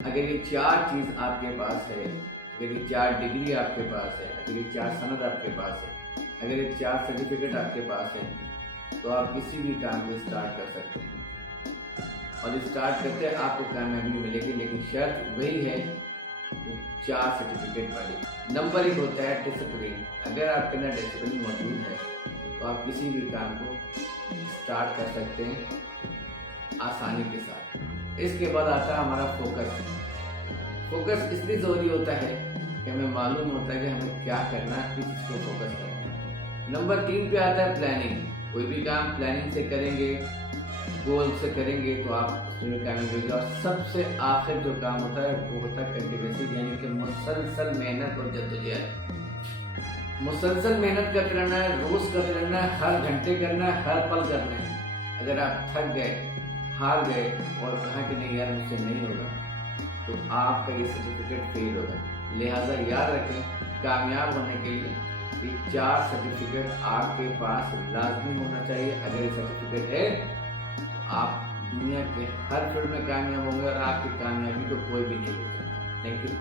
اگر یہ چار چیز آپ کے پاس ہے، اگر یہ چار ڈگری آپ کے پاس ہے، اگر یہ چار سند آپ کے پاس ہے، اگر یہ چار سرٹیفکیٹ آپ کے پاس ہے، تو آپ کسی بھی کام کو اسٹارٹ کر سکتے ہیں، اور اسٹارٹ کرتے آپ کو کامیابی ملے گی، لیکن شرط وہی ہے چار سرٹیفکیٹ والی۔ نمبر ایک ہوتا ہے ڈسپلن۔ اگر آپ کے اندر ڈسپلن موجود ہے تو آپ کسی بھی کام کو اسٹارٹ کر سکتے ہیں آسانی کے ساتھ۔ اس کے بعد آتا ہے ہمارا فوکس۔ فوکس اس لیے ضروری ہوتا ہے کہ ہمیں معلوم ہوتا ہے کہ ہمیں کیا کرنا ہے، کس چیز کو فوکس کرنا ہے۔ نمبر 3 پہ آتا ہے پلاننگ۔ کوئی بھی کام پلاننگ سے کریں گے، گول سے کریں گے تو آپ اس میں کامیاب ہوگے۔ اور سب سے آخر جو کام ہوتا ہے وہ ہوتا ہے کنٹینیوسی، یعنی کہ مسلسل محنت اور جدوجہد۔ مسلسل محنت کرتے رہنا ہے، روز کرتے رہنا ہے، ہر گھنٹے کرنا ہے، ہر پل کرنا ہے۔ اگر آپ تھک گئے، ہار گئے اور کہا کہ نہیں یار مجھ سے نہیں ہوگا، تو آپ کا یہ سرٹیفکیٹ فیل ہوگا۔ لہٰذا یاد رکھیں، کامیاب ہونے کے لیے یہ چار سرٹیفکیٹ آپ کے پاس لازمی ہونا چاہیے۔ اگر یہ سرٹیفکیٹ ہے تو آپ دنیا کے ہر فیلڈ میں کامیاب ہوں گے، اور آپ کی کامیابی کو کوئی بھی نہیں روک سکتا۔ Thank you.